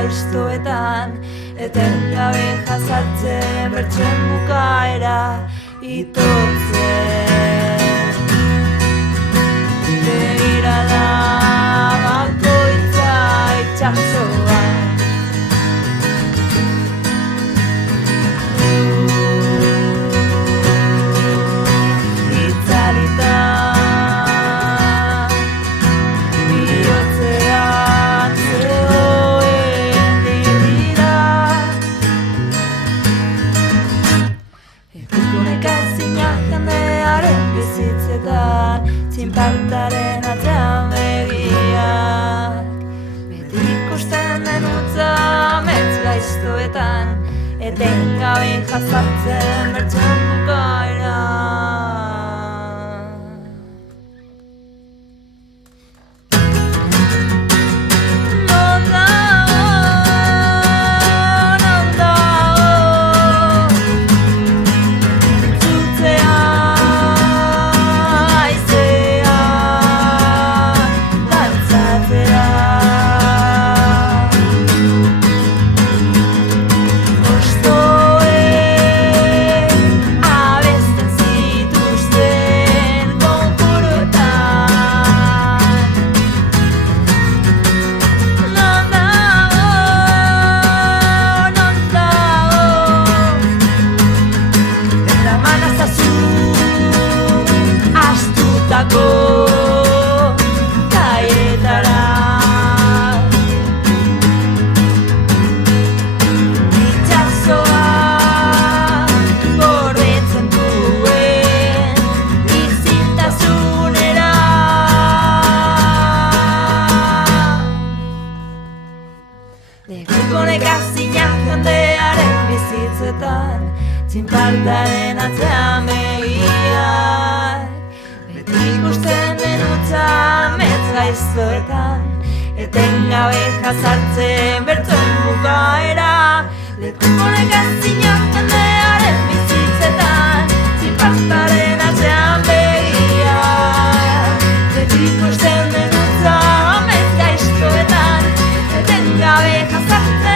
gaiztoetan, etengabe jazartzen bertsoen bukaera itotzen. Begirada bakoitza itxasoa, itzalita bihotzean zegoen dirira, ikukunek ezina jendearen bizitzetan, txinpartaren atzean begiak, beti ikusten den utza amets gaiztoetan, etengabe jazartzen bertsoen bukaera. Non dago, entzutzea haizea dantzatzea, hostoek abesten zituzten konjurotan. Non dago, eraman azazu astutako kaietara, itxasoa gordetzen duen isiltasunera. Lekukonek azinak jendearen bizitzetan, txinpartaren atzean begiak, beti ikusten den utza amets gaiztoetan, etengabe jazartzen bertsoen bukaera. Lekukonek azinak jendearen bizitzetan, txinpartaren atzean begiak, beti ikusten den utza amets gaiztoetan, etengabe jazartzen